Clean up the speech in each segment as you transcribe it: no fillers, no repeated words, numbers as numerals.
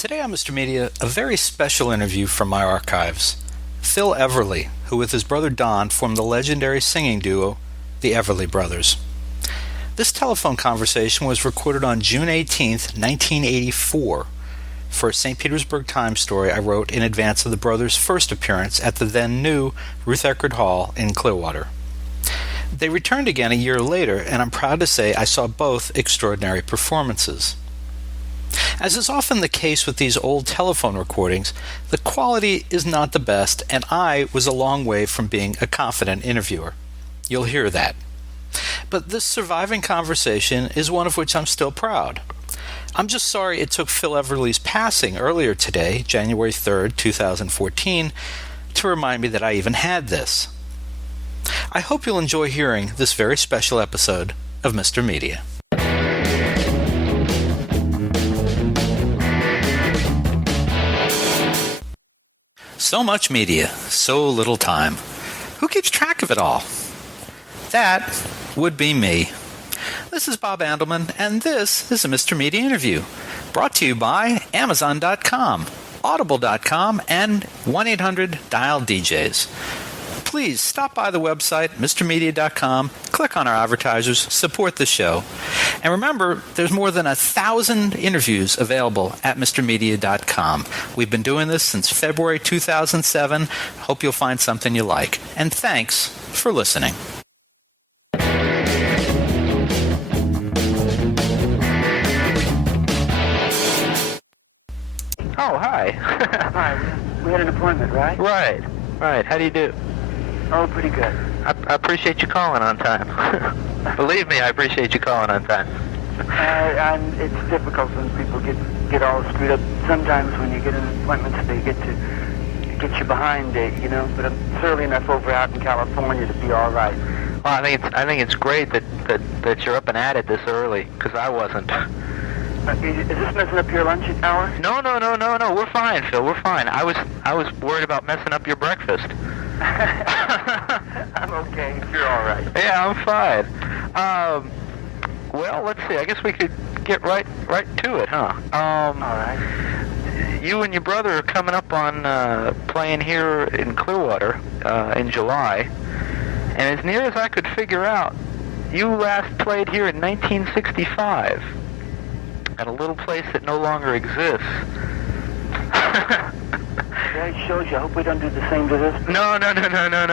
Today on Mr. Media, a very special interview from my archives. Phil Everly, who with his brother Don formed the legendary singing duo, the Everly Brothers. This telephone conversation was recorded on June 18, 1984, for a St. Petersburg Times story I wrote in advance of the brothers' first appearance at the then-new Ruth Eckerd Hall in Clearwater. They returned again a year later, and I'm proud to say I saw both extraordinary performances. As is often the case with these old telephone recordings, the quality is not the best, and I was a long way from being a confident interviewer. You'll hear that. But this surviving conversation is one of which I'm still proud. I'm just sorry it took Phil Everly's passing earlier today, January 3rd, 2014, to remind me that I even had this. I hope you'll enjoy hearing this very special episode of Mr. Media. So much media, so little time. Who keeps track of it all? That would be me. This is Bob Andelman, and this is a Mr. Media interview, brought to you by Amazon.com, Audible.com, and 1-800-DIAL-DJs. Please stop by the website, MrMedia.com, click on our advertisers, support the show. And remember, there's more than 1,000 interviews available at MrMedia.com. We've been doing this since February 2007. Hope you'll find something you like. And thanks for listening. Oh, hi. Hi. We had an appointment, right? Right. How do you do? Oh, pretty good. I appreciate you calling on time. Believe me, I appreciate you calling on time. It's difficult when people get all screwed up. Sometimes when you get an appointment, they get you behind it, But I'm thoroughly enough over out in California to be all right. Well, I think it's great that you're up and at it this early, because I wasn't. Is this messing up your lunch hour? No. We're fine, Phil. We're fine. I was worried about messing up your breakfast. I'm okay. You're all right. Yeah, I'm fine. Well, let's see. I guess we could get right to it, huh? All right. You and your brother are coming up on playing here in Clearwater in July, and as near as I could figure out, you last played here in 1965 at a little place that no longer exists. Yeah, it shows you. I hope we don't do the same to this place. No.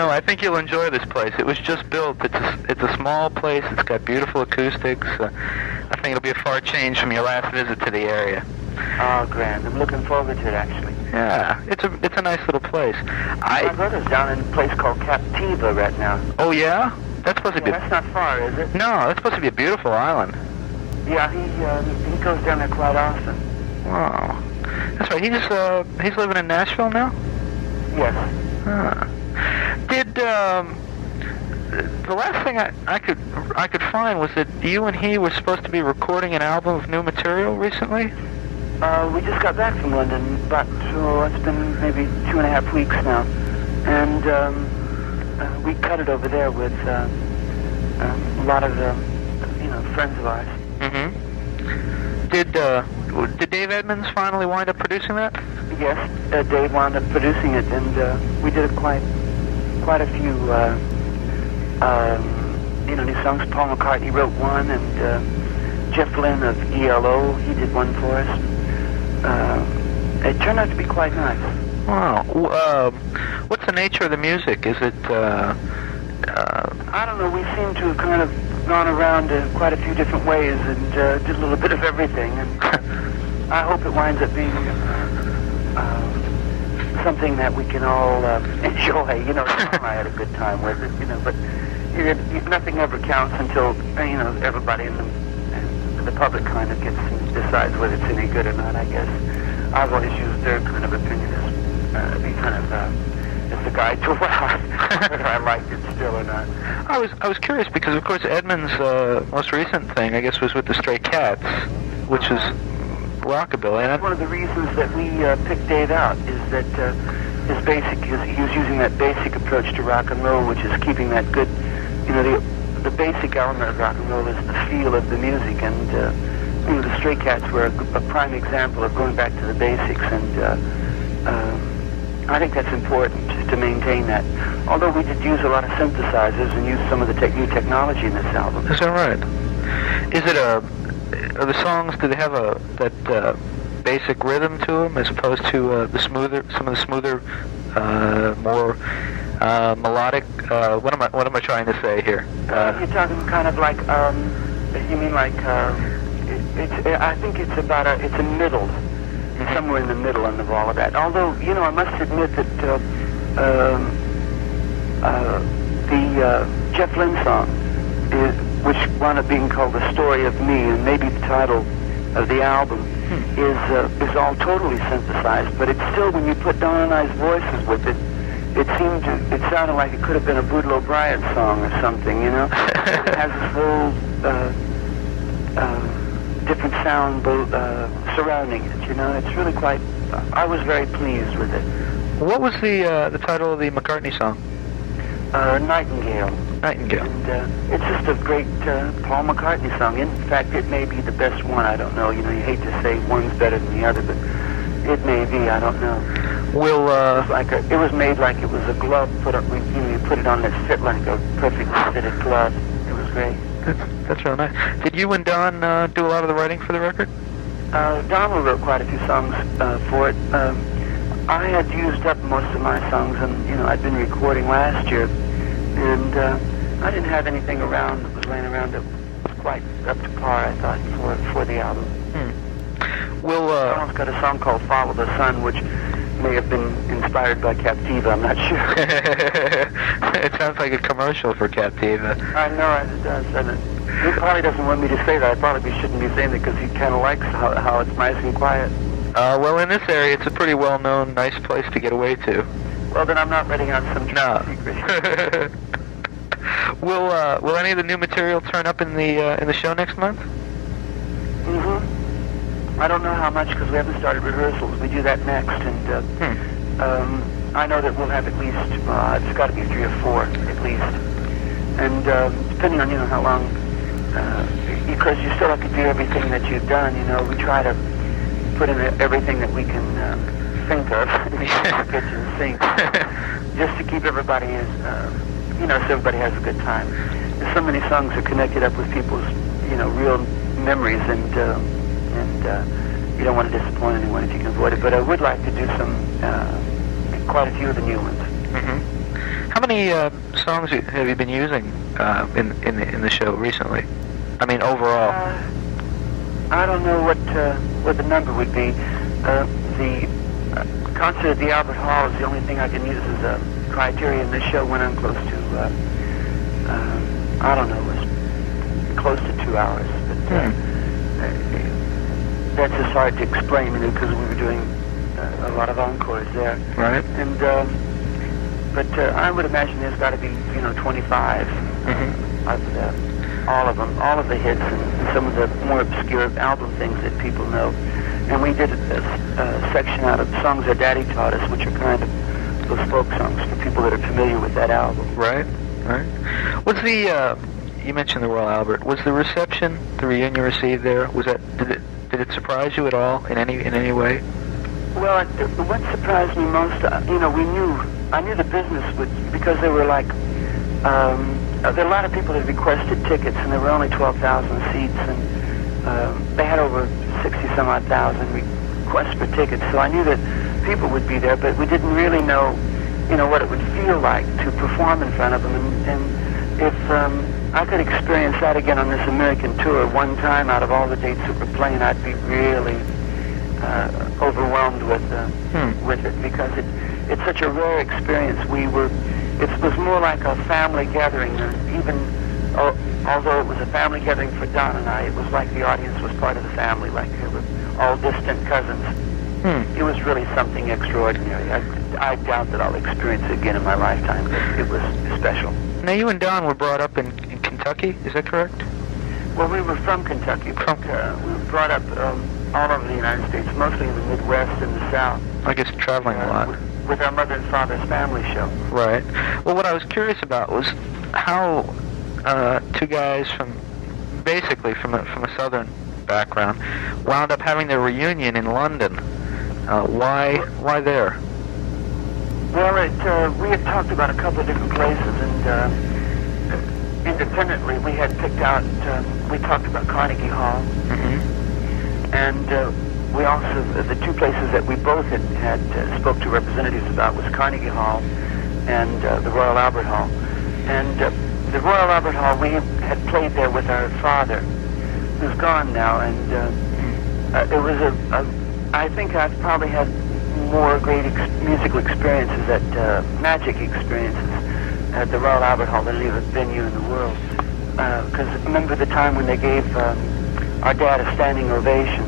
I think you'll enjoy this place. It was just built. It's a small place. It's got beautiful acoustics. I think it'll be a far change from your last visit to the area. Oh, grand. I'm looking forward to it, actually. Yeah, it's a nice little place. My brother's down in a place called Captiva right now. Oh, yeah? That's supposed to be... That's not far, is it? No, that's supposed to be a beautiful island. Yeah, he goes down there quite often. Wow. That's right. He's living in Nashville now? Yes. Huh. Did the last thing I could find was that you and he were supposed to be recording an album of new material recently? We just got back from London, it's been maybe 2.5 weeks now, and we cut it over there with a lot of friends of ours. Mm-hmm. Did Dave Edmonds finally wind up producing that? Yes, Dave wound up producing it, and we did quite a few new songs. Paul McCartney wrote one, and Jeff Lynne of ELO, he did one for us. It turned out to be quite nice. Wow. What's the nature of the music? Is it... I don't know. We seem to have kind of gone around quite a few different ways and did a little bit of everything. And I hope it winds up being something that we can all enjoy. I had a good time with it. But nothing ever counts until everybody in the public kind of decides whether it's any good or not. I guess I've always used their kind of opinion as the guide to whether I liked it still or not. I was curious because, of course, Edmonds' most recent thing, I guess, was with the Stray Cats, which is rockabilly. That's one of the reasons that we picked Dave out, is that he was using that basic approach to rock and roll, which is keeping that good, the basic element of rock and roll is the feel of the music, and the Stray Cats were a prime example of going back to the basics, and I think that's important to maintain that. Although we did use a lot of synthesizers and use some of the new technology in this album. Is that right? Is it are the songs, do they have that basic rhythm to them as opposed to some of the smoother, more melodic? What am I trying to say here? You're talking kind of like, you mean like, I think it's it's a middle, somewhere in the middle of all of that. Although, I must admit that the Jeff Lynne song, which wound up being called The Story of Me, and maybe the title of the album, is all totally synthesized, but it's still, when you put Don and I's voices with it, it sounded like it could have been a Boodle O'Brien song or something, It has this whole different sound surrounding it, It's really quite, I was very pleased with it. What was the title of the McCartney song? Nightingale. Nightingale. And it's just a great Paul McCartney song. In fact, it may be the best one. I don't know. You hate to say one's better than the other, but it may be. I don't know. It was made like it was a glove put up. You put it on that fit like a perfectly fitted glove. It was great. That's real nice. Did you and Don do a lot of the writing for the record? Don wrote quite a few songs for it. I had used up most of my songs, and I'd been recording last year, and I didn't have anything around that was laying around that was quite up to par, I thought, for the album. Don's got a song called Follow the Sun, which may have been inspired by Captiva, I'm not sure. It sounds like a commercial for Captiva. I know it does, and he probably doesn't want me to say that. I probably shouldn't be saying it because he kind of likes how it's nice and quiet. Well, in this area, it's a pretty well-known, nice place to get away to. Well, then I'm not letting out some secret. Will any of the new material turn up in the show next month? I don't know how much because we haven't started rehearsals. We do that next, and I know that we'll have at least it's got to be 3 or 4 at least, and depending on how long, because you still have to do everything that you've done. We try to put in everything that we can think of in the kitchen sink, just to keep everybody so everybody has a good time. There's so many songs are connected up with people's, real memories, and you don't want to disappoint anyone if you can avoid it. But I would like to do quite a few of the new ones. How many songs have you been using in the show recently? I mean, overall. I don't know what the number would be. The concert at the Albert Hall is the only thing I can use as a criterion. This show went on close to, I don't know, it was close to 2 hours. But that's just hard to explain, because we were doing a lot of encores there. Right. And but I would imagine there's got to be 25 of them. All of them, all of the hits, and some of the more obscure album things that people know. And we did a section out of songs that Daddy taught us, which are kind of those folk songs for people that are familiar with that album. Right. What's the, you mentioned the Royal Albert, was the reception, the reunion received there, did it surprise you at all in any way? Well, what surprised me most, I knew the business would, because they were like, there are a lot of people that requested tickets, and there were only 12,000 seats, and they had over 60-some-odd thousand requests for tickets. So I knew that people would be there, but we didn't really know, what it would feel like to perform in front of them. And if I could experience that again on this American tour one time out of all the dates that we're playing, I'd be really overwhelmed with it, because it's such a rare experience. It was more like a family gathering, although it was a family gathering for Don and I, it was like the audience was part of the family, like they were all distant cousins. It was really something extraordinary. I doubt that I'll experience it again in my lifetime, but it was special. Now, you and Don were brought up in Kentucky, is that correct? Well, we were from Kentucky, but we were brought up all over the United States, mostly in the Midwest and the South. I guess traveling a lot. With our mother and father's family show. Right. Well, what I was curious about was how two guys from a southern background, wound up having their reunion in London. Why there? Well, we had talked about a couple of different places, and independently we had picked out, we talked about Carnegie Hall, and we also, the two places that we both had spoke to representatives about was Carnegie Hall and the Royal Albert Hall. And the Royal Albert Hall, we had played there with our father, who's gone now, and it was I think I've probably had more great musical experiences magic experiences at the Royal Albert Hall than any other venue in the world. Because remember the time when they gave our dad a standing ovation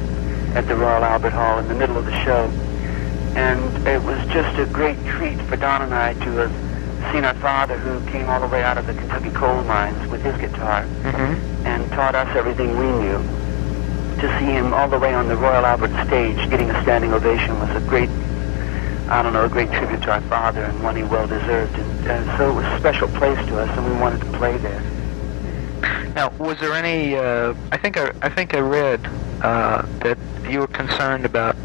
at the Royal Albert Hall in the middle of the show. And it was just a great treat for Don and I to have seen our father, who came all the way out of the Kentucky coal mines with his guitar and taught us everything we knew. To see him all the way on the Royal Albert stage getting a standing ovation was a great, a great tribute to our father, and one he well deserved. And so it was a special place to us, and we wanted to play there. Now, was there any? I think I read that you were concerned about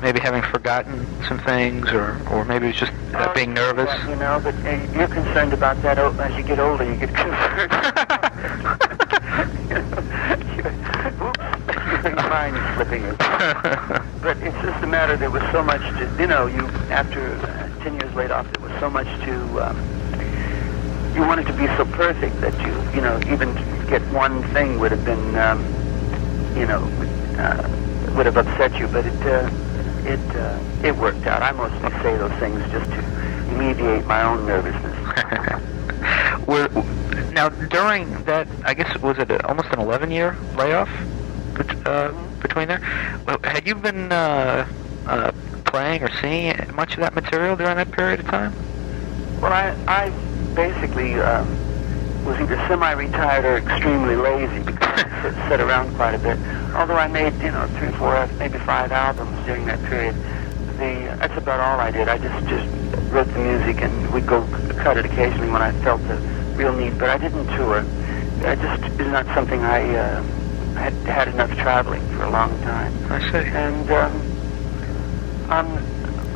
maybe having forgotten some things, or maybe it was just being nervous. Yeah, but you're concerned about that as you get older. You get concerned. Your mind is slipping. But it's just a matter. There was so much to, you after 10 years laid off, there was so much to. You wanted to be so perfect that even to get one thing would have been, would have upset you. But it worked out. I mostly say those things just to alleviate my own nervousness. Now, during that, I guess, was it almost an 11-year layoff between there? Had you been playing or singing much of that material during that period of time? Well, I basically was either semi-retired or extremely lazy because I sat around quite a bit. Although I made, 3, 4, maybe 5 albums during that period. That's about all I did. I just wrote the music, and we'd go cut it occasionally when I felt the real need. But I didn't tour. It just is not something I had enough traveling for a long time. I see. And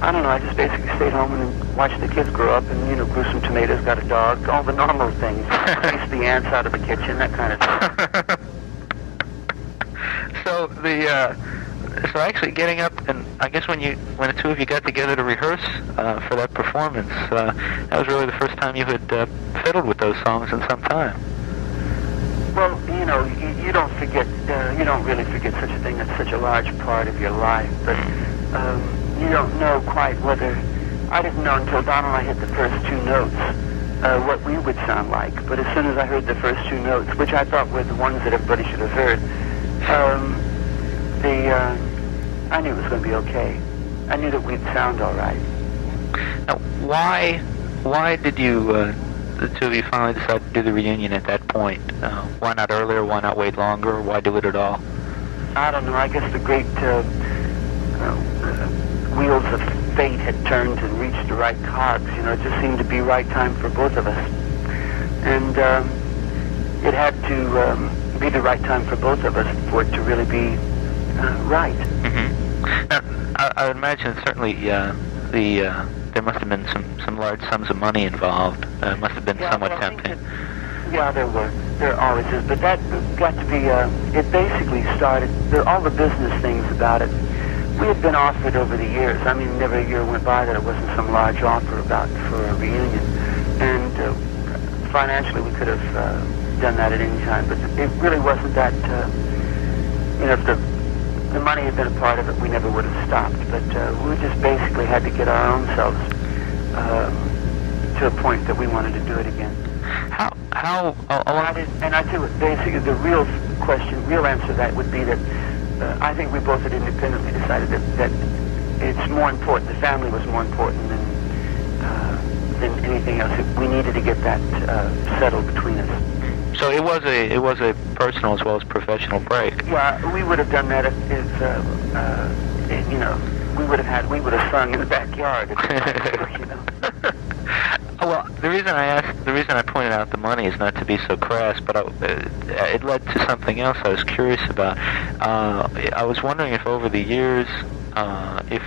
I don't know. I just basically stayed home and watched the kids grow up, and grew some tomatoes, got a dog, all the normal things. Chased the ants out of the kitchen, that kind of stuff. So so actually getting up, and I guess when the two of you got together to rehearse for that performance, that was really the first time you had fiddled with those songs in some time. Well, you don't forget. You don't really forget such a thing. That's such a large part of your life, but. You don't know quite whether... I didn't know until Don and I hit the first 2 notes what we would sound like. But as soon as I heard the first 2 notes, which I thought were the ones that everybody should have heard, I knew it was going to be okay. I knew that we'd sound all right. Now, why did you, the two of you, finally decide to do the reunion at that point? Why not earlier? Why not wait longer? Why do it at all? I don't know. I guess the great... wheels of fate had turned and reached the right cogs. It just seemed to be right time for both of us. And it had to be the right time for both of us for it to really be right. Now, I would imagine certainly there must have been some large sums of money involved. It must have been somewhat tempting. There were. There always is. But that got to be, it basically started, all the business things about it. We had been offered over the years. I mean, never a year went by that it wasn't some large offer for a reunion. And financially, we could have done that at any time. But it really wasn't that, if the money had been a part of it, we never would have stopped. But we just basically had to get our own selves to a point that we wanted to do it again. And I think basically the real answer to that would be that I think we both had independently decided that it's more important, the family was more important than anything else. We needed to get that settled between us. So it was a personal as well as professional break. Yeah, we would have done that if we would have sung in the backyard. Well, the reason I pointed out the money is not to be so crass, but it led to something else I was curious about. I was wondering if over the years, if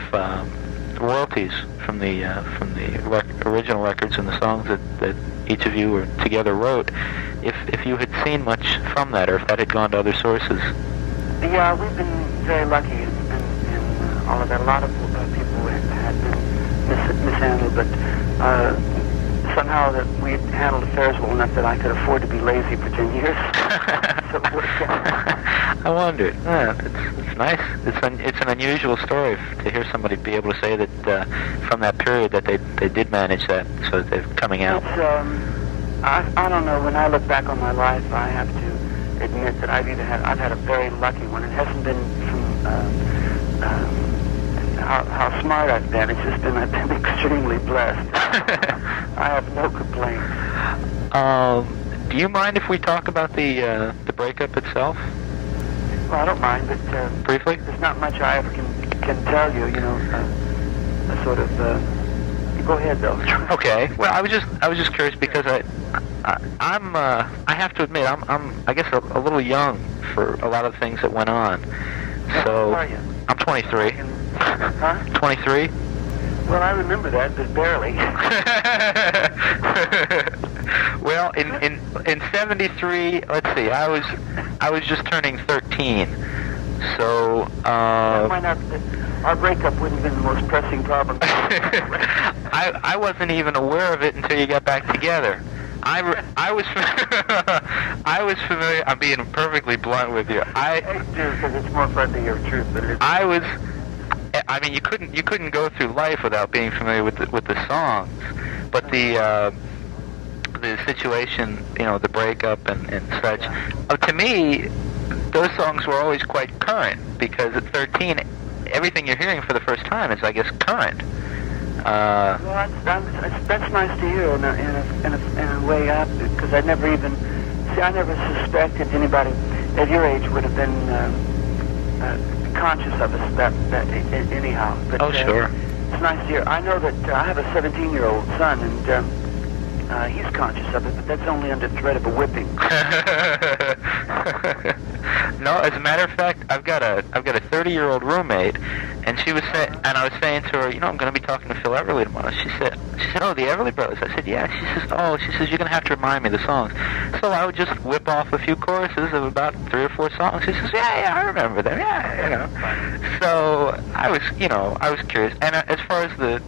royalties from the original records and the songs that each of you were together wrote, if you had seen much from that, or if that had gone to other sources. Yeah, we've been very lucky in all of that. A lot of people had been mishandled, but somehow that we handled affairs well enough that I could afford to be lazy for 10 years. So it worked out. I wondered. Yeah, it's nice. It's an unusual story to hear somebody be able to say that from that period that they did manage that, so that they're coming out. I don't know. When I look back on my life, I have to admit that I've had a very lucky one. It hasn't been from how smart I've been. It's just been I've been extremely blessed. I have no complaints. Do you mind if we talk about the breakup itself? Well, I don't mind, but briefly. There's not much I ever can tell you. You know, a sort of. Go ahead, though. Okay. Well, I was just curious because I have to admit I'm I guess a little young for a lot of things that went on. So How are you? I'm 23. Huh? 23. Well, I remember that, but barely. Well, in '73, let's see, I was just turning 13. So our breakup wouldn't have been the most pressing problem. I wasn't even aware of it until you got back together. I was I was familiar. I'm being perfectly blunt with you. I do, because it's more fun to hear the truth. But I mean, you couldn't go through life without being familiar with the songs, but the situation, you know, the breakup and such. To me, those songs were always quite current, because at 13, everything you're hearing for the first time is, I guess, current. Well, that's nice to hear in a way, because I never suspected anybody at your age would have been conscious of us that anyhow. But, oh, sure. It's nice to hear. I know that I have a 17-year-old son, and he's conscious of it, but that's only under threat of a whipping. No, as a matter of fact, I've got a 30-year-old roommate, and I was saying to her, you know, I'm going to be talking to Phil Everly tomorrow. She said, oh, the Everly Brothers. I said, yeah. She says, you're going to have to remind me of the songs. So I would just whip off a few choruses of about 3 or 4 songs. She says, yeah, I remember them. Yeah, you know. So I was curious. And as far as the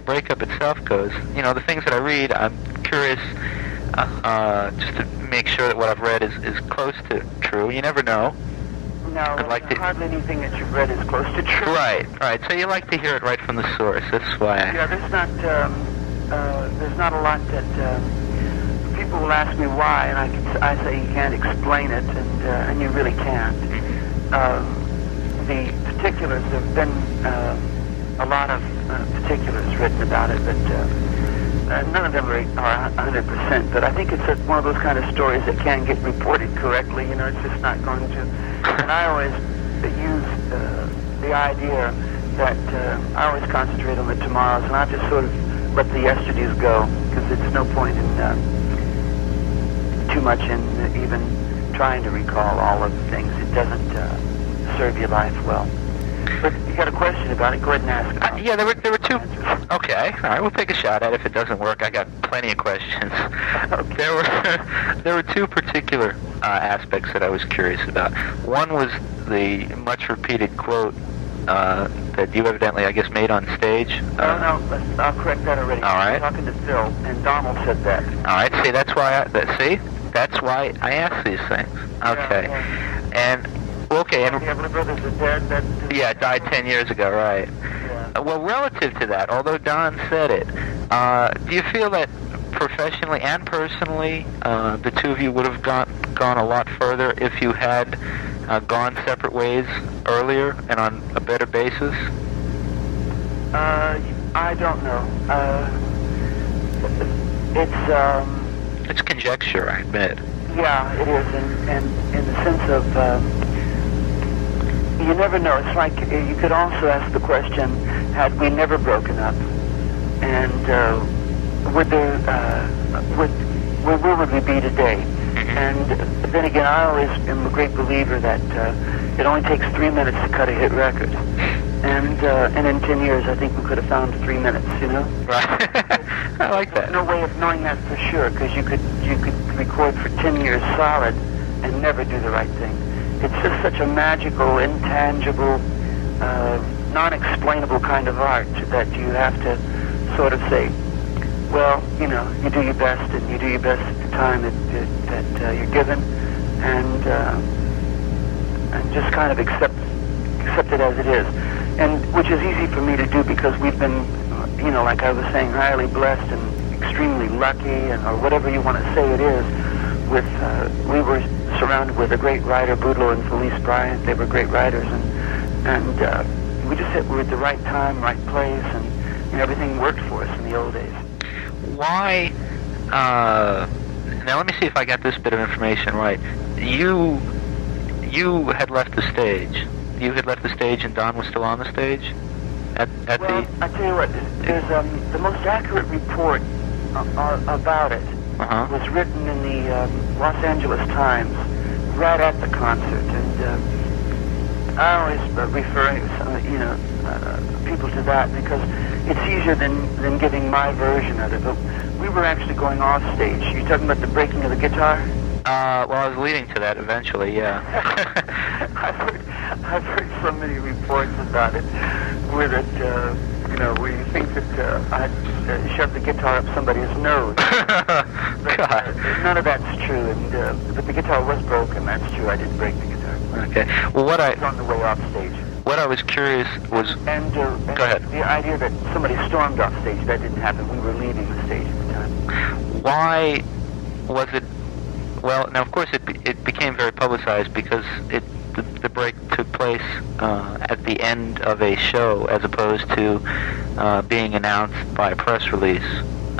breakup itself goes, you know, the things that I read, I'm curious just to make sure that what I've read is close to true. You never know. No, hardly anything that you've read is close to true. Right. So you like to hear it right from the source. That's why. Yeah, there's not a lot that people will ask me why, and I say you can't explain it, and you really can't. The particulars, there've been a lot of particulars written about it, but none of them are 100%. But I think it's one of those kind of stories that can get reported correctly. You know, it's just not going to. And I always use the idea that I always concentrate on the tomorrows, and I just sort of let the yesterdays go, because it's no point in too much in even trying to recall all of the things. It doesn't serve your life well. But you got a question about it? Go ahead and ask it. Yeah, there were 2. Okay, all right, we'll take a shot at it. If it doesn't work, I got plenty of questions. Okay. There were 2 particular aspects that I was curious about. One was the much repeated quote that you evidently, I guess, made on stage. No, I'll correct that already. All right. I was talking to Phil, and Donald said that. All right. See, that's why I ask these things. Okay. Yeah. And okay, and the Everly Brothers are dead. Yeah, died 10 years ago, right? Yeah. Well, relative to that, although Don said it, do you feel that professionally and personally, the 2 of you would have gone a lot further if you had gone separate ways earlier and on a better basis? I don't know. It's conjecture, I admit. Yeah, it is, and in the sense of you never know. It's like you could also ask the question: had we never broken up, and where would we be today? And then again, I always am a great believer that it only takes 3 minutes to cut a hit record. And in 10 years, I think we could have found 3 minutes, you know? Right. I like that. There's no way of knowing that for sure, because you could record for 10 years solid and never do the right thing. It's just such a magical, intangible, non-explainable kind of art that you have to sort of say, well, you know, you do your best, and you do your best at the time that you're given, and just kind of accept it as it is, and which is easy for me to do because we've been, you know, like I was saying, highly blessed and extremely lucky, or whatever you want to say it is. With we were surrounded with a great writer, Boudleaux and Felice Bryant. They were great writers, and we just were at the right time, right place, and everything worked for us in the old days. Why? Now let me see if I got this bit of information right. You had left the stage. You had left the stage, and Don was still on the stage. I tell you what, there's the most accurate report about it was written in the Los Angeles Times right at the concert, and I always refer people to that because it's easier than giving my version of it. But we were actually going off stage. You're talking about the breaking of the guitar? Well, I was leading to that eventually, yeah. I've heard so many reports about it, where you think that I had shoved the guitar up somebody's nose. But, none of that's true, but the guitar was broken. That's true. I did break the guitar. Okay. Well, I was on the way off stage. What I was curious was... And go ahead. The idea that somebody stormed off stage, that didn't happen. We were leaving the stage at the time. Why was it... Well, now, of course, it became very publicized because the break took place at the end of a show as opposed to being announced by a press release.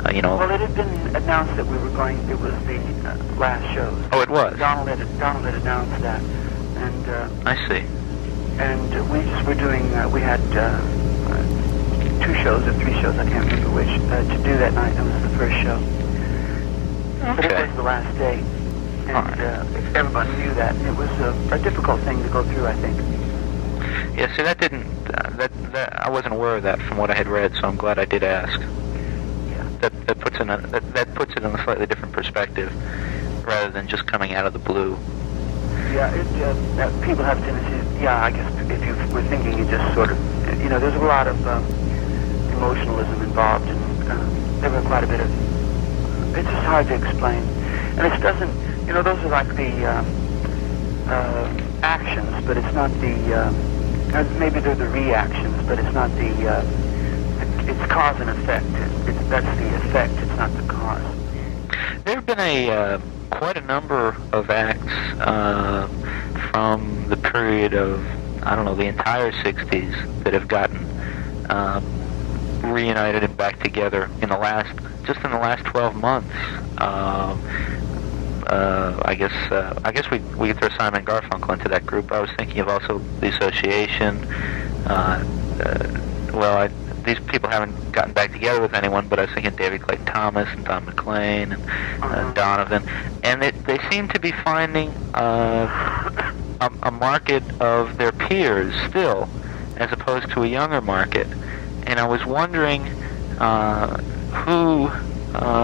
Well, it had been announced that we were going... It was the last show. Oh, it was? Donald had announced that. And I see. And we just were doing... we had 2 shows or 3 shows, I can't remember which, to do that night. It was the first show. Okay. But it was the last day. And everybody knew that. It was a difficult thing to go through, I think. Yeah, see, that didn't... I wasn't aware of that from what I had read, so I'm glad I did ask. Yeah. That puts it in a slightly different perspective, rather than just coming out of the blue. Yeah, people have tendencies... Yeah, I guess if you were thinking, you just sort of... there's a lot of emotionalism involved, and there was quite a bit of... It's just hard to explain. And it doesn't... those are like the actions, but it's not the... maybe they're the reactions, but it's not the... it's cause and effect. That's the effect, it's not the cause. There have been quite a number of acts from the period of, I don't know, the entire 60s that have gotten reunited and back together in the last 12 months. I guess we could throw Simon and Garfunkel into that group. I was thinking of also the Association. These people haven't gotten back together with anyone, but I was thinking David Clayton Thomas and Don McLean and Donovan, and they seem to be finding a market of their peers still, as opposed to a younger market. And I was wondering who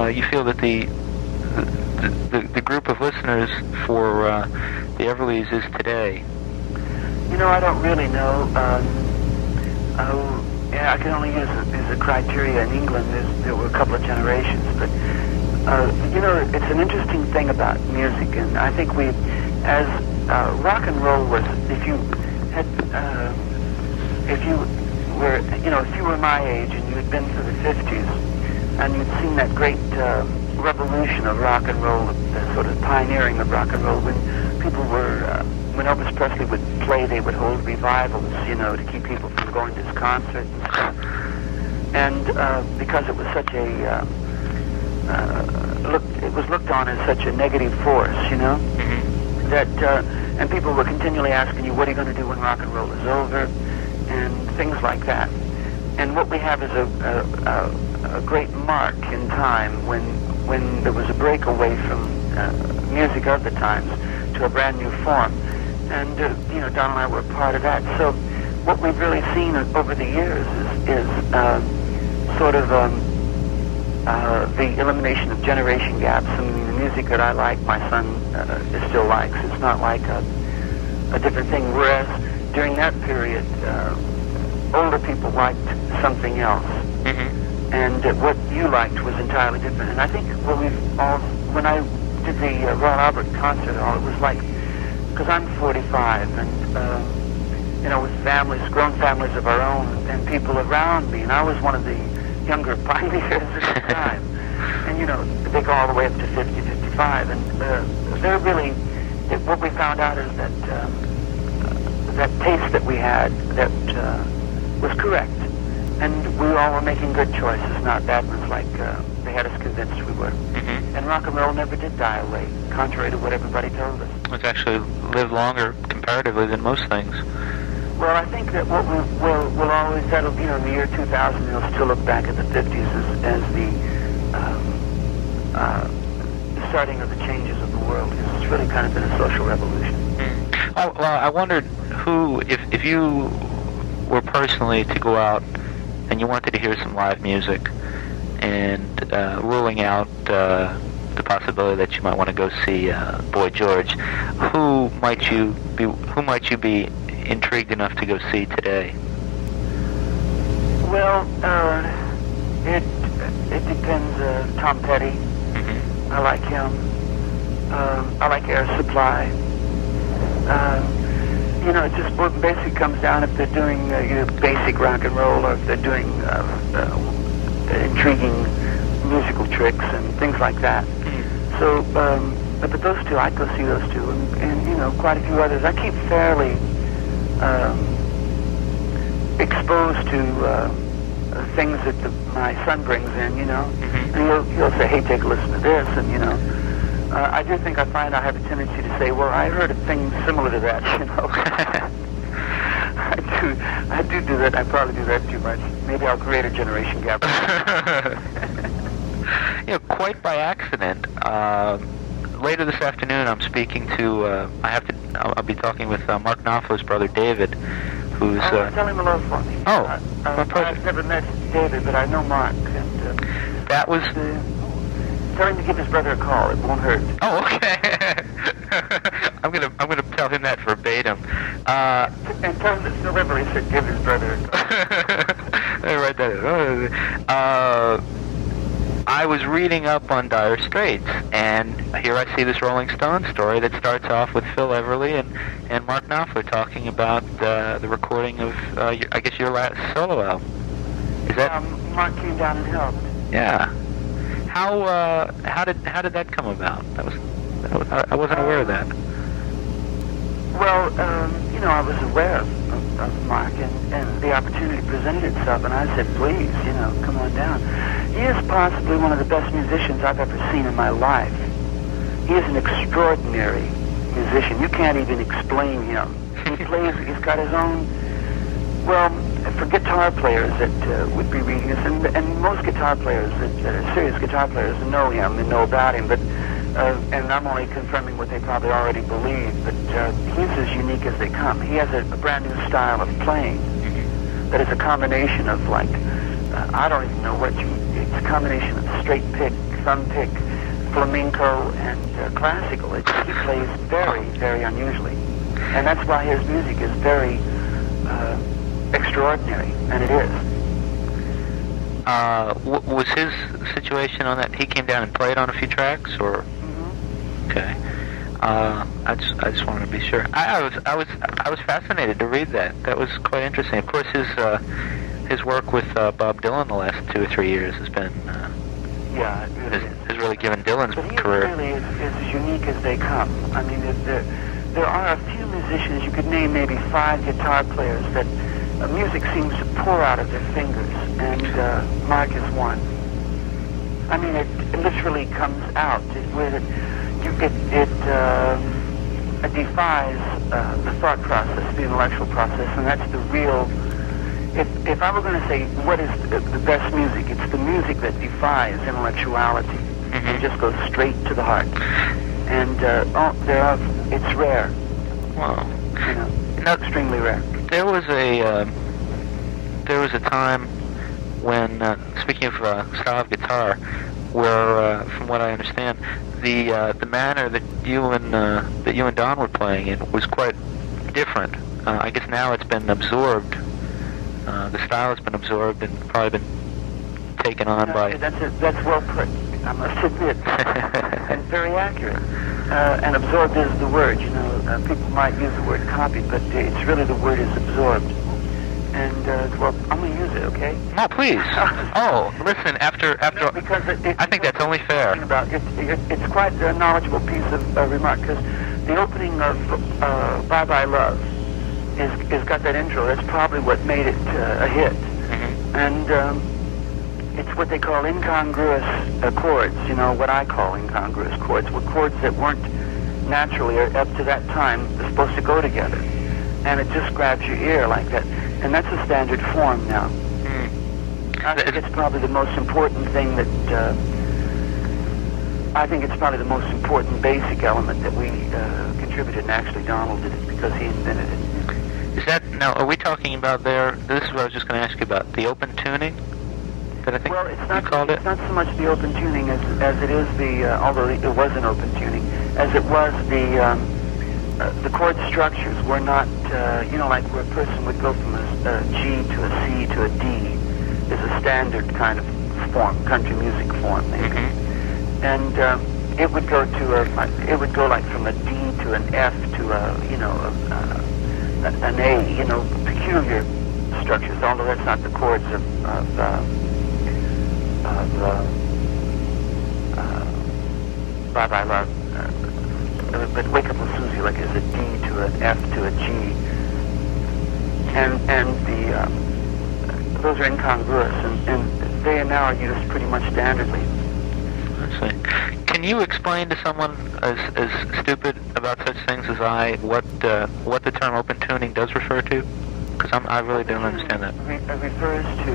you feel that the group of listeners for the Everlys is today. I don't really know. I can only use a criteria in England. There were a couple of generations, but it's an interesting thing about music, and I think as rock and roll was, if you were my age and you had been through the 50s, and you'd seen that great revolution of rock and roll, the sort of pioneering of rock and roll, when people were, when Elvis Presley would play, they would hold revivals, to keep people from going to his concert and stuff. And because it was such a, it was looked on as such a negative force, Mm-hmm. that, and people were continually asking you, what are you going to do when rock and roll is over, and things like that. And what we have is a great mark in time when there was a break away from music of the times to a brand new form. And, Don and I were part of that. So what we've really seen over the years is sort of the elimination of generation gaps. I mean, the music that I like, my son still likes. It's not like a different thing. Whereas during that period, older people liked something else. Mm-hmm. And what you liked was entirely different. And I think when I did the Royal Albert Concert Hall, it was like, because I'm 45, and with families, grown families of our own, and people around me, and I was one of the younger pioneers at the time. And they go all the way up to 50, 55, and they're really, what we found out is that that taste that we had that was correct, and we all were making good choices, not bad ones like they had us convinced we were. Mm-hmm. And rock and roll never did die away, contrary to what everybody told us. It's actually lived longer comparatively than most things. Well, I think that what we'll always, in the year 2000, we'll still look back at the 50s as the starting of the changes of the world. It's really kind of been a social revolution. Mm. Oh, well, I wondered who, if you were personally to go out and you wanted to hear some live music, and ruling out the possibility that you might want to go see Boy George, who might you be intrigued enough to go see today? Well, it depends. Tom Petty, mm-hmm. I like him. I like Air Supply. It just basically comes down if they're doing basic rock and roll, or if they're doing intriguing musical tricks and things like that. Mm-hmm. So, but those two, I'd go see those two, and quite a few others. I keep fairly exposed to things that my son brings in, mm-hmm. and he'll say, hey, take a listen to this, and I do think I have a tendency to say, well, I heard a thing similar to that, I do that. I probably do that too much. Maybe I'll create a generation gap. Quite by accident, later this afternoon, I'm speaking to. I'll be talking with Mark Knopfler's brother David, who's. Tell him hello for me. Oh, I've never met David, but I know Mark, and that was. Tell him to give his brother a call. It won't hurt. Oh, okay. I'm gonna tell him that verbatim. And tell him that Phil Everly should give his brother a call. I write that. I was reading up on Dire Straits, and here I see this Rolling Stone story that starts off with Phil Everly and Mark Knopfler talking about the recording of, I guess, your last solo album. Is that? Mark came down and helped. Yeah. How did that come about? I wasn't aware of that. Well, I was aware of Mark, and the opportunity presented itself, and I said, please, come on down. He is possibly one of the best musicians I've ever seen in my life. He is an extraordinary musician. You can't even explain him. He plays, he's got his own, well, for guitar players that would be reading this, and most guitar players, serious guitar players, know him and know about him, but and I'm only confirming what they probably already believe, but he's as unique as they come. He has a brand new style of playing that is a combination of, like, I don't even know it's a combination of straight pick, thumb pick, flamenco, and classical. He plays very, very unusually, and that's why his music is very extraordinary, and it is. Was his situation on that? He came down and played on a few tracks, or? Mm-hmm. Okay. I just wanted to be sure. I was fascinated to read that. That was quite interesting. Of course, his work with Bob Dylan the last 2 or 3 years has been. Yeah, it really has really given Dylan's career. But he really is as unique as they come. I mean, there are a few musicians, you could name maybe 5 guitar players that music seems to pour out of their fingers, and Mark is one. I mean, it literally comes out. It defies the thought process, the intellectual process, and that's the real if I were going to say what is the best music, it's the music that defies intellectuality and just goes straight to the heart. And it's rare. Wow. You know, Now, extremely rare. there was a time when, speaking of style of guitar, where, from what I understand, the manner that you and Don were playing in was quite different. I guess now it's been absorbed. The style has been absorbed and probably been taken on by. That's well put, I must admit, and very accurate. And absorbed is the word. You know, people might use the word copied, but it's really the word is absorbed. And well, I'm going to use it, okay? No, please. Oh, listen. After No, because I think that's only fair. It's quite a knowledgeable piece of remark, because the opening of Bye Bye Love is got that intro. That's probably what made it a hit. And it's what they call incongruous chords, you know, what I call incongruous chords, were chords that weren't naturally, or up to that time, supposed to go together. And it just grabs your ear like that. And that's a standard form now. I think it's probably the most important thing that, I think it's probably the most important basic element that we contributed, and actually Donald did it because he invented it. Is that, now, are we talking about there, this is what I was just going to ask you about, the open tuning? That I think Well, you called it? it's not so much the open tuning as it is the, although it was an open tuning, as it was the chord structures were not, you know, like where a person would go from a G to a C to a D is a standard kind of form, country music form, maybe. And it would go like from a D to an F to a, you know, an A, you know, peculiar structures, although that's not the chords of Bye Bye Love. But Wake Up Little Susie, like, is a D to an F to a G. And the those are incongruous, and they are now used pretty much standardly. I see. Can you explain to someone as stupid about such things as I what the term open tuning does refer to? Because I really don't understand that. It refers to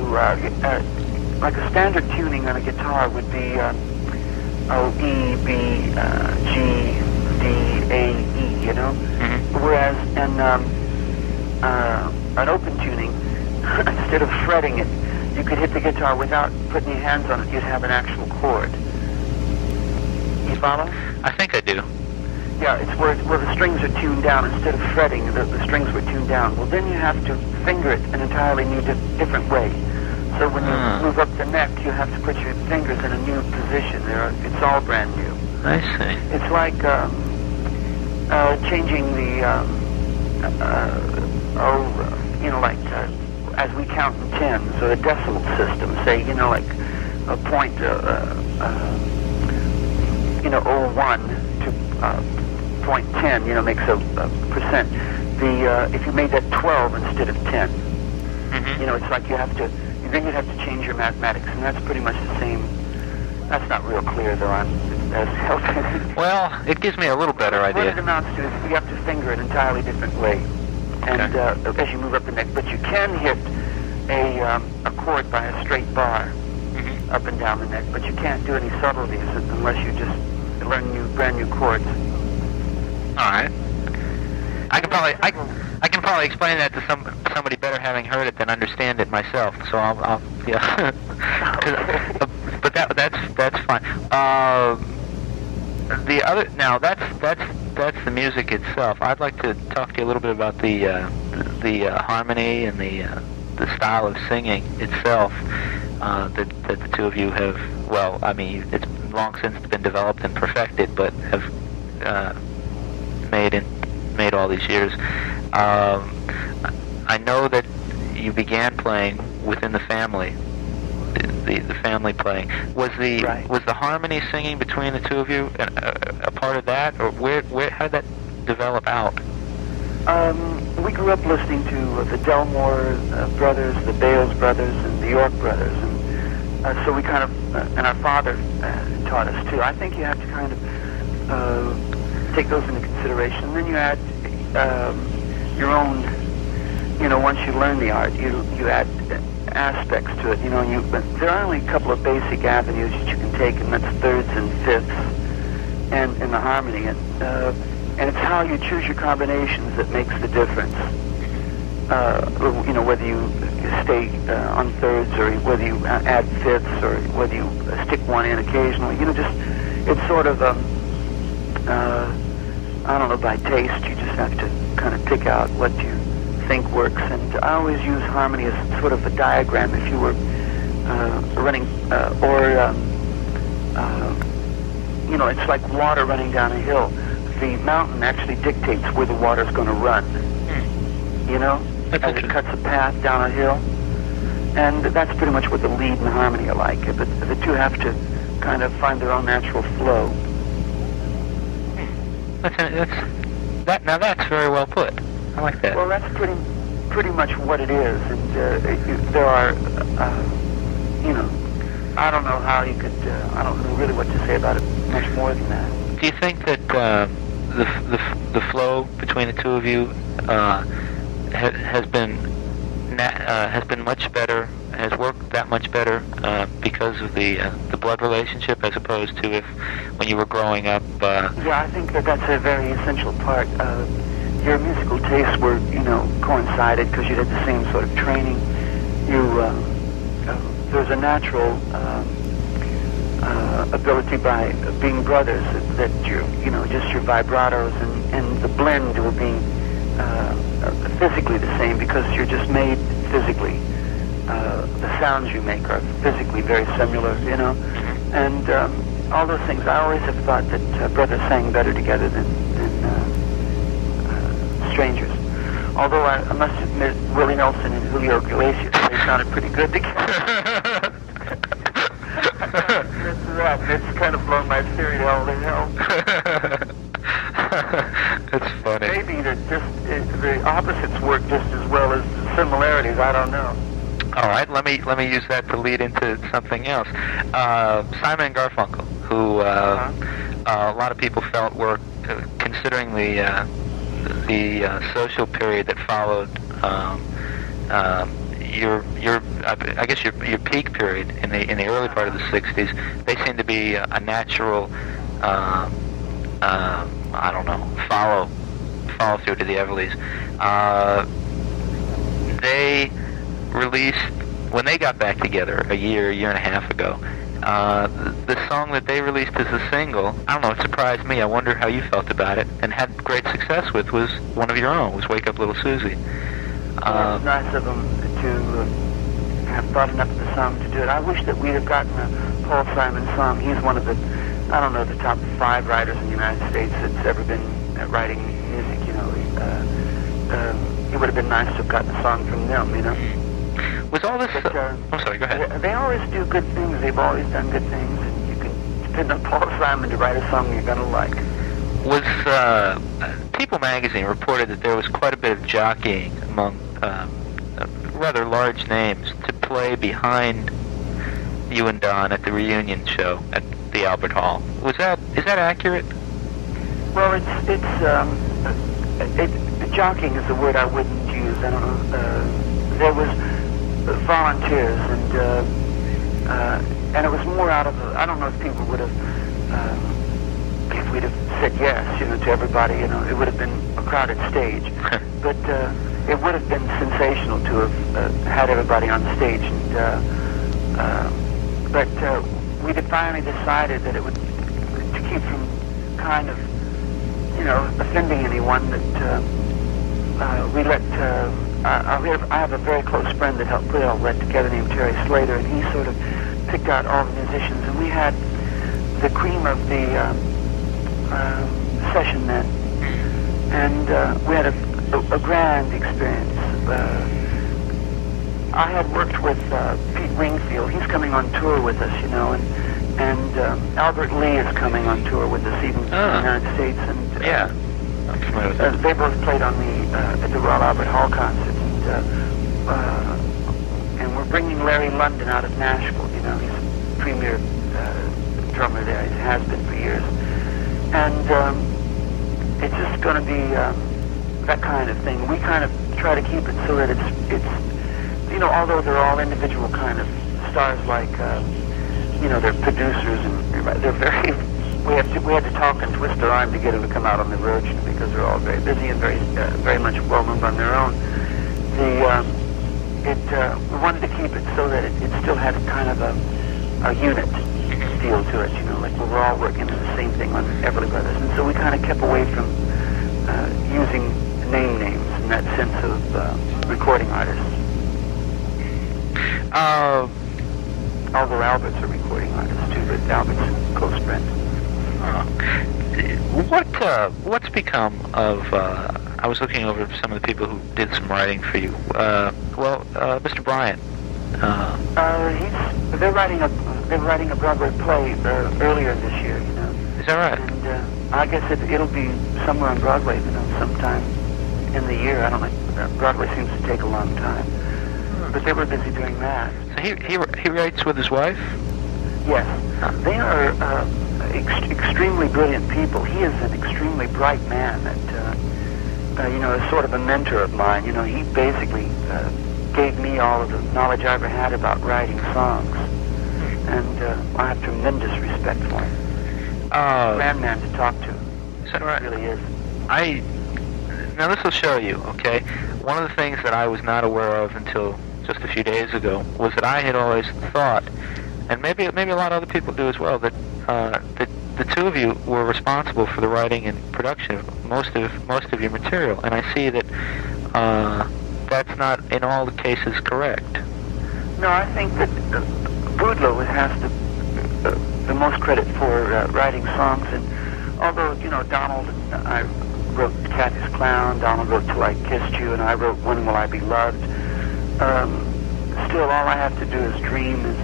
like a standard tuning on a guitar would be E, B, G, D, A, E, you know? Whereas in an open tuning, instead of fretting it, you could hit the guitar without putting your hands on it. You'd have an actual chord. You follow? I think I do. Yeah, it's where the strings are tuned down. Instead of fretting, the strings were tuned down. Well, then you have to finger it an entirely new, different way. So when you move up the neck, you have to put your fingers in a new position. It's all brand new. I see. It's like changing the, you know, like as we count in tens, or a decimal system. Say, you know, like a point, you know, 01 to 0.10, you know, makes a percent. If you made that 12 instead of 10, you know, it's like then you'd have to change your mathematics, and that's pretty much the same. That's not real clear, though. Well, it gives me a little better idea. What it amounts to is you have to finger an entirely different way, and as you move up the neck. But you can hit a chord by a straight bar up and down the neck, but you can't do any subtleties unless you just learn brand new chords. All right. I can probably explain that to somebody better having heard it than understand it myself. So I'll yeah. But that's fine. The other now that's the music itself. I'd like to talk to you a little bit about the harmony and the style of singing itself that the two of you have. Well, I mean, it's long since been developed and perfected, but have made all these years. I know that you began playing within the family, the family playing. Was the harmony singing between the two of you a part of that, or how did that develop out? We grew up listening to the Delmore brothers, the Bales brothers, and the York brothers, and so we kind of, and our father taught us too. I think you have to kind of take those into consideration. And then you add your own once you learn the art, you add aspects to it. There are only a couple of basic avenues that you can take, and that's thirds and fifths, and the harmony. And it's how you choose your combinations that makes the difference. Whether you stay on thirds, or whether you add fifths, or whether you stick one in occasionally. It's sort of I don't know, by taste. You just have to kind of pick out what you think works. And I always use harmony as sort of a diagram. If you were running, it's like water running down a hill. The mountain actually dictates where the water's going to run. As it cuts a path down a hill. And that's pretty much what the lead and harmony are like. But the two have to kind of find their own natural flow. That's very well put. I like that. Well, that's pretty much what it is. And there are, I don't know how you could. I don't know really what to say about it much more than that. Do you think that the flow between the two of you has been much better, has worked that much better because of the blood relationship, as opposed to when you were growing up? Yeah, I think that's a very essential part. Your musical tastes were, coincided because you had the same sort of training. There's a natural ability by being brothers that just your vibratos and the blend will be physically the same, because you're just made physically. The sounds you make are physically very similar, and all those things. I always have thought that brothers sang better together than strangers. Although I must admit, Willie Nelson and Julio Iglesias, they sounded pretty good together. It's kind of blown my theory all to hell. That's funny. Maybe that the opposites work just as well as the similarities. I don't know. All right, let me use that to lead into something else. Simon and Garfunkel, who a lot of people felt were, considering the social period that followed your peak period in the early part of the '60s, they seem to be a natural follow through to the Everlys. They released, when they got back together a year and a half ago, the song that they released as a single, I don't know, it surprised me. I wonder how you felt about it, and had great success with, was one of your own, was Wake Up Little Susie. It was nice of them to have thought enough of the song to do it. I wish that we'd have gotten a Paul Simon song. He's one of the, the top 5 writers in the United States that's ever been writing music, it would have been nice to have gotten a song from them, Was all this... I'm sorry, go ahead. They always do good things. They've always done good things. And you can depend on Paul Simon to write a song you're going to like. Was People magazine reported that there was quite a bit of jockeying among rather large names to play behind you and Don at the reunion show at the Albert Hall. Is that accurate? Well, jockeying is a word I wouldn't use. I don't know. There was volunteers, and it was more out of I don't know if people would have, if we'd have said yes, to everybody, it would have been a crowded stage, but it would have been sensational to have had everybody on stage, but we finally decided that it would, to keep from kind of, offending anyone, that we let. I have a very close friend that helped put all that together named Terry Slater, and he sort of picked out all the musicians, and we had the cream of the session then, and we had a grand experience. I had worked with Pete Wingfield. He's coming on tour with us, and Albert Lee is coming on tour with us even in the United States, and yeah. I'm familiar with that. They both played on at the Royal Albert Hall concert, and we're bringing Larry London out of Nashville. He's a premier drummer there. He has been for years, and it's just going to be that kind of thing. We kind of try to keep it so that it's although they're all individual kind of stars, like they're producers and they're very. We had to talk and twist our arm to get them to come out on the road because they're all very busy and very much well known on their own. We wanted to keep it so that it still had kind of a unit feel to it, like we were all working on the same thing on Everly Brothers, and so we kind of kept away from using name names in that sense of recording artists. Although Albert's a recording artist too, but Albert's a close friend. What's become of? I was looking over some of the people who did some writing for you. Mr. Bryant. They're writing a Broadway play earlier this year. Is that right? And I guess it'll be somewhere on Broadway, sometime in the year. I don't know. Broadway seems to take a long time, but they were busy doing that. So he writes with his wife? Yes, they are extremely brilliant people. He is an extremely bright man that is sort of a mentor of mine. He basically gave me all of the knowledge I ever had about writing songs, and I have tremendous respect for him. Grand man to talk to. Is that right? He really is. Now this will show you, okay? One of the things that I was not aware of until just a few days ago was that I had always thought, and maybe a lot of other people do as well, that the two of you were responsible for the writing and production of most of your material, and I see that that's not in all the cases correct. No, I think that Boudleaux has the most credit for writing songs, and although Donald and I wrote Kathy's Clown, Donald wrote Till I Kissed You, and I wrote When Will I Be Loved. Still, all I have to do is dream is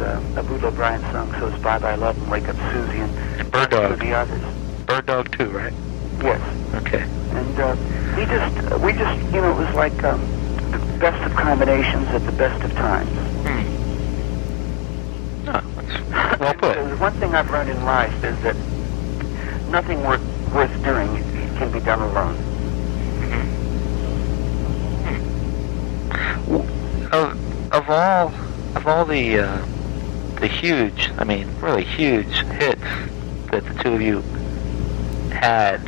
a Boudleaux Bryant song, so it's Bye Bye Love and Wake Up Susie and Bird Dog. The others. Bird Dog too, right? Yes. Okay. And we just, it was like the best of combinations at the best of times. Oh, that's well put. The one thing I've learned in life is that nothing worth doing can be done alone. Of all the huge, really huge hits that the two of you had,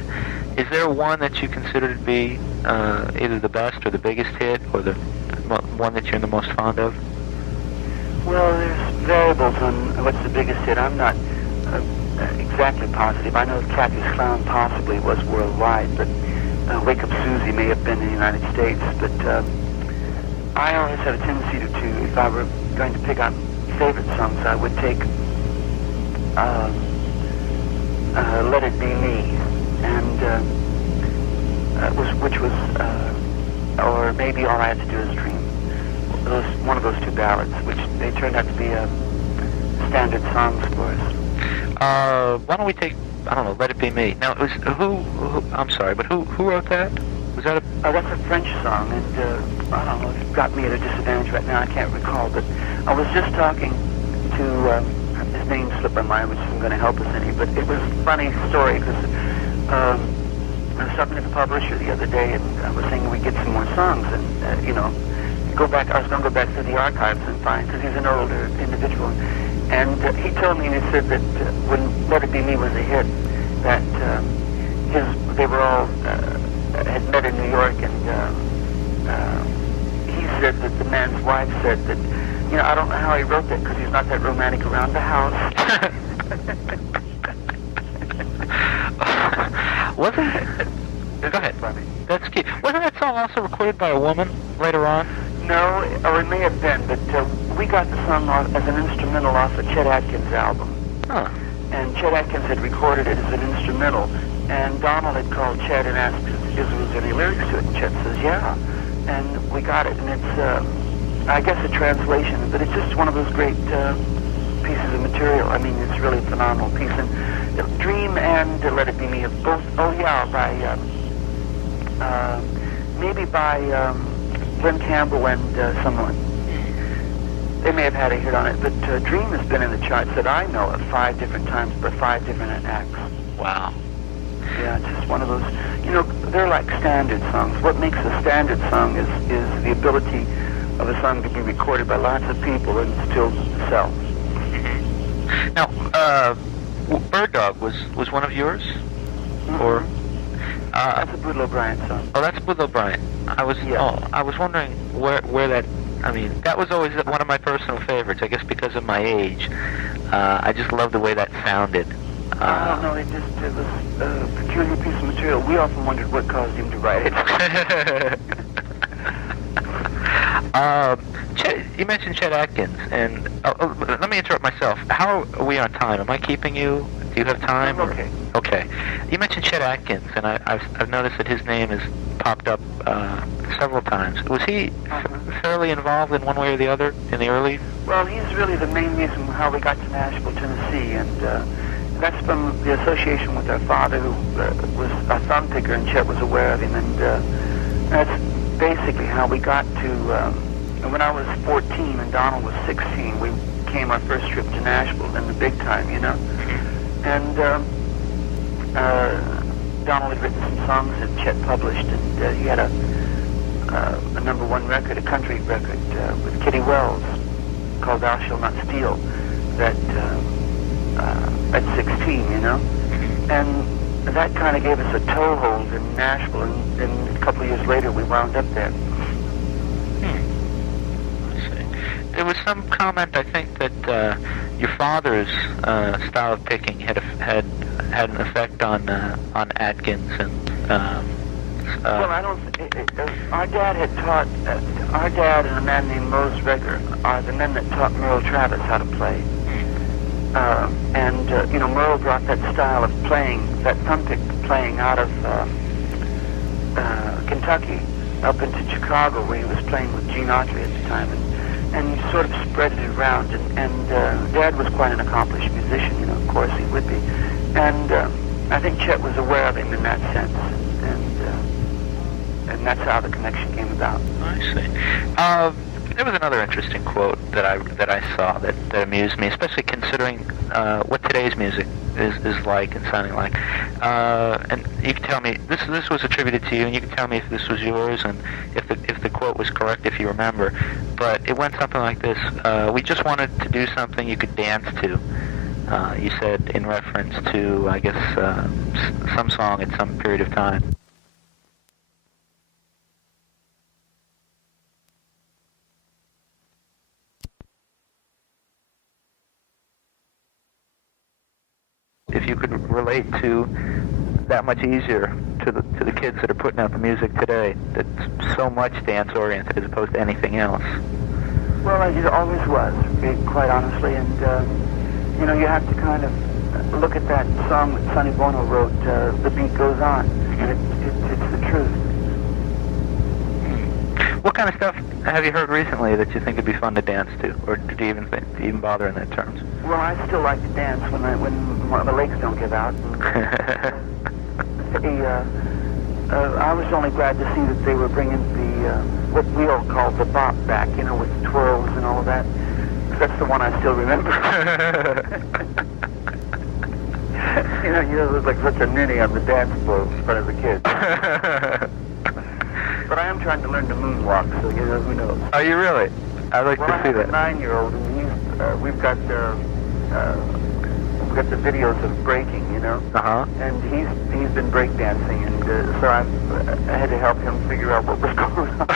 is there one that you consider to be either the best or the biggest hit, or the one that you're the most fond of? Well, there's variables on what's the biggest hit. I'm not exactly positive. I know Kathy's Clown possibly was worldwide, but Wake Up Susie may have been in the United States. But I always have a tendency to, if I were going to pick out favorite songs, I would take Let It Be Me, and which was, or maybe All I Have to Do Is Dream. One of those two ballads, which they turned out to be standard songs for us. Why don't we take, I don't know, Let It Be Me. Now, it was who I'm sorry, but who wrote that? Was that a... that's a French song, and I don't know, it's got me at a disadvantage right now, I can't recall, but I was just talking to, his name slipped my mind, which isn't going to help us any, but it was a funny story, because I was talking to the publisher the other day, and I was saying we'd get some more songs, and, I was going to go back through the archives and find, because he's an older individual, and he told me, and he said that when Let It Be Me was a hit, that they were all, had met in New York, and he said that the man's wife said that, I don't know how he wrote that, because he's not that romantic around the house. Wasn't it? Go ahead. Funny. That's key. Wasn't that song also recorded by a woman later on? No, or it may have been, but we got the song as an instrumental off a Chet Atkins album. Huh. And Chet Atkins had recorded it as an instrumental, and Donald had called Chet and asked if there was any lyrics to it, and Chet says, yeah. And we got it, and it's, I guess, a translation, but it's just one of those great pieces of material. It's really a phenomenal piece. And Dream and Let It Be Me have both, by, maybe by Glenn Campbell and someone. They may have had a hit on it, but Dream has been in the charts that I know of 5 different times by 5 different acts. Wow. Yeah, it's just one of those, they're like standard songs. What makes a standard song is the ability of a song to be recorded by lots of people and still sell. Mm-hmm. Now, Bird Dog was one of yours? Mm-hmm. Or that's a Boodle O'Brien song. Oh, that's Boodle O'Brien. I was wondering where that. I mean, that was always one of my personal favorites. I guess because of my age, I just love the way that sounded. I don't know. It was a peculiar piece of material. We often wondered what caused him to write it. You mentioned Chet Atkins, and let me interrupt myself. How are we on time? Am I keeping you? Do you have time? Okay. Okay. You mentioned Chet Atkins, and I've noticed that his name has popped up several times. Was he fairly involved in one way or the other in the early? Well, he's really the main reason how we got to Nashville, Tennessee, and that's from the association with our father, who was a thumb picker, and Chet was aware of him, and that's basically how we got to. When I was 14 and Donald was 16, we came our first trip to Nashville in the big time, And Donald had written some songs that Chet published, and he had a #1 record, a country record with Kitty Wells called "Thou Shalt Not Steal." That at 16, and that kind of gave us a toehold in Nashville, and a couple of years later we wound up there. There was some comment, I think, that your father's style of picking had an effect on Atkins, and well, I don't. Our dad had taught. Our dad and a man named Mose Reger are the men that taught Merle Travis how to play. And Merle brought that style of playing, that thumb pick playing, out of Kentucky up into Chicago, where he was playing with Gene Autry at the time, and he sort of spread it around. And Dad was quite an accomplished musician, of course he would be. And I think Chet was aware of him in that sense, and that's how the connection came about. I see. There was another interesting quote that I saw that amused me, especially considering what today's music is like and sounding like. And you can tell me this was attributed to you, and you can tell me if this was yours and if the quote was correct, if you remember. But it went something like this: "We just wanted to do something you could dance to." You said in reference to, I guess, some song at some period of time. If you could relate to that much easier to the kids that are putting out the music today, that's so much dance oriented as opposed to anything else. Well, it always was, quite honestly, and you have to kind of look at that song that Sonny Bono wrote, "The Beat Goes On," and it's the truth. What kind of stuff have you heard recently that you think would be fun to dance to, or do you even bother in that terms? Well, I still like to dance when my legs don't give out. I was only glad to see that they were bringing the what we all call the bop back, with the twirls and all of that. That's the one I still remember. It was like such a ninny on the dance floor in front of the kids. But I am trying to learn to moonwalk, so who knows? Are you really? I'd like to see that. Well, I have a 9-year-old, and we've got the videos of breaking, and he's been breakdancing, and so I had to help him figure out what was going on.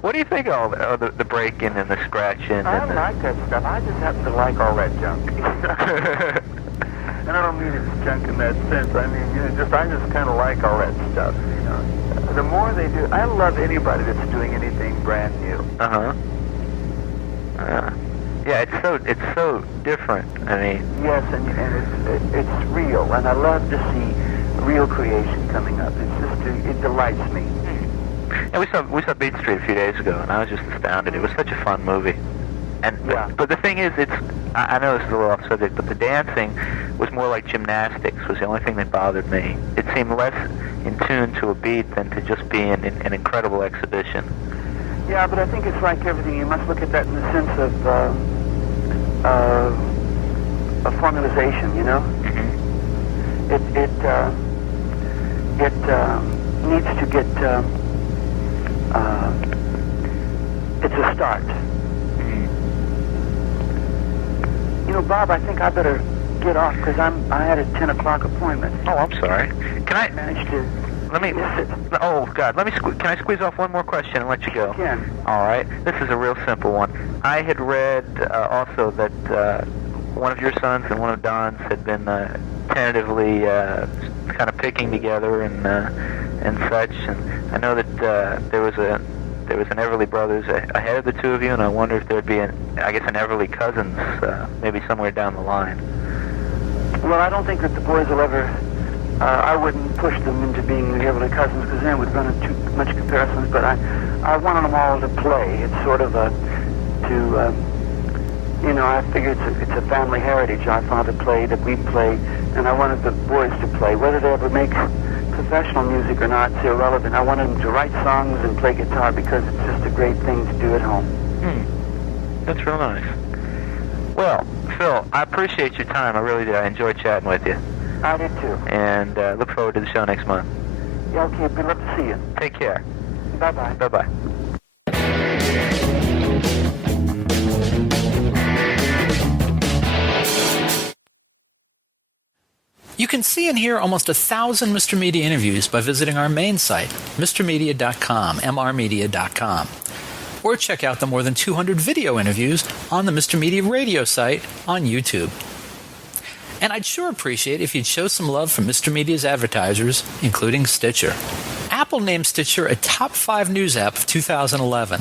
What do you think of all the breaking and the scratching? I don't like that stuff. I just happen to like all that junk. And I don't mean it's junk in that sense. I mean, I just kind of like all that stuff, The more they do, I love anybody that's doing anything brand new. Yeah, it's so different. I mean, yes, and it's real, and I love to see real creation coming up. It delights me. Yeah, we saw Beat Street a few days ago, and I was just astounded. It was such a fun movie. And but the thing is, I know this is a little off subject, but the dancing was more like gymnastics. Was the only thing that bothered me. It seemed less in tune to a beat than to just be an incredible exhibition. Yeah, but I think it's like everything. You must look at that in the sense of formalization. Mm-hmm. it needs to get, it's a start. You know, Bob, I think I better get off because I had a 10 o'clock appointment. Oh, I'm sorry. Can I manage to miss it? Oh God, can I squeeze off one more question and let you go? You can. All right. This is a real simple one. I had read also that one of your sons and one of Don's had been tentatively kind of picking together and such. And I know that there was an Everly Brothers ahead of the two of you, and I wonder if there'd be an Everly Cousins maybe somewhere down the line. Well, I don't think that the boys will ever. I wouldn't push them into being the Everly Cousins because then it would run into too much comparisons. But I wanted them all to play. It's sort of I figure it's a family heritage. Our father played, that we play, and I wanted the boys to play. Whether they ever make professional music or not, it's irrelevant. I wanted them to write songs and play guitar because it's just a great thing to do at home. That's real nice. Well, Phil, I appreciate your time. I really did. I enjoyed chatting with you. I did too. And look forward to the show next month. Yeah, okay. We'd love to see you. Take care. Bye-bye. Bye-bye. You can see and hear almost 1,000 Mr. Media interviews by visiting our main site, mrmedia.com, mrmedia.com. Or check out the more than 200 video interviews on the Mr. Media radio site on YouTube. And I'd sure appreciate if you'd show some love for Mr. Media's advertisers, including Stitcher. Apple named Stitcher a top 5 news app of 2011.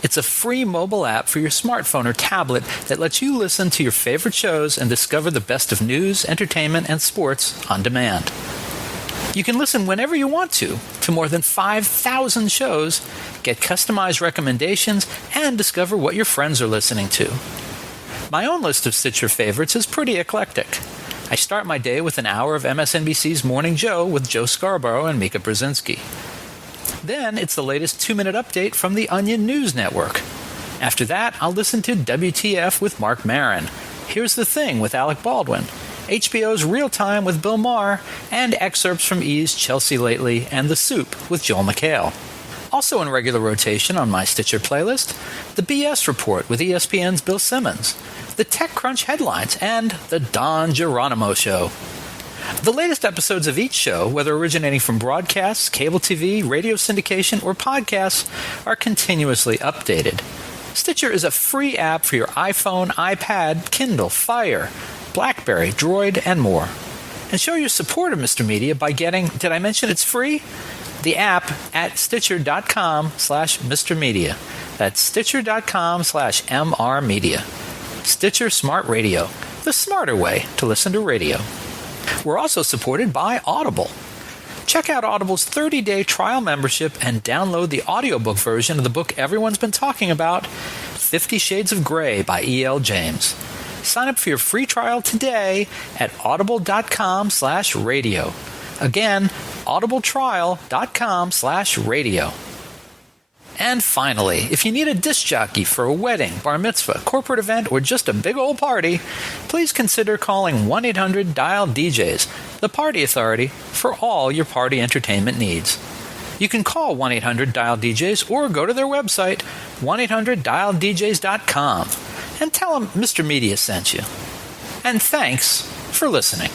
It's a free mobile app for your smartphone or tablet that lets you listen to your favorite shows and discover the best of news, entertainment, and sports on demand. You can listen whenever you want to more than 5,000 shows, get customized recommendations, and discover what your friends are listening to. My own list of Stitcher favorites is pretty eclectic. I start my day with an hour of MSNBC's Morning Joe with Joe Scarborough and Mika Brzezinski. Then it's the latest 2-minute update from the Onion News Network. After that, I'll listen to WTF with Mark Maron, Here's the Thing with Alec Baldwin, HBO's Real Time with Bill Maher, and excerpts from E's Chelsea Lately and The Soup with Joel McHale. Also in regular rotation on my Stitcher playlist, the BS Report with ESPN's Bill Simmons, the TechCrunch headlines, and the Don Geronimo Show. The latest episodes of each show, whether originating from broadcasts, cable TV, radio syndication, or podcasts, are continuously updated. Stitcher is a free app for your iPhone, iPad, Kindle, Fire, BlackBerry, Droid, and more. And show your support of Mr. Media by getting, did I mention it's free? The app at Stitcher.com/MrMedia. That's Stitcher.com/MRmedia. Stitcher Smart Radio, the smarter way to listen to radio. We're also supported by Audible. Check out Audible's 30-day trial membership and download the audiobook version of the book everyone's been talking about, 50 Shades of Grey by E.L. James. Sign up for your free trial today at audible.com/radio. Again, audibletrial.com/radio. And finally, if you need a disc jockey for a wedding, bar mitzvah, corporate event, or just a big old party, please consider calling 1-800-DIAL-DJs, the party authority for all your party entertainment needs. You can call 1-800-DIAL-DJs or go to their website, 1-800-DIAL-DJs.com, and tell them Mr. Media sent you. And thanks for listening.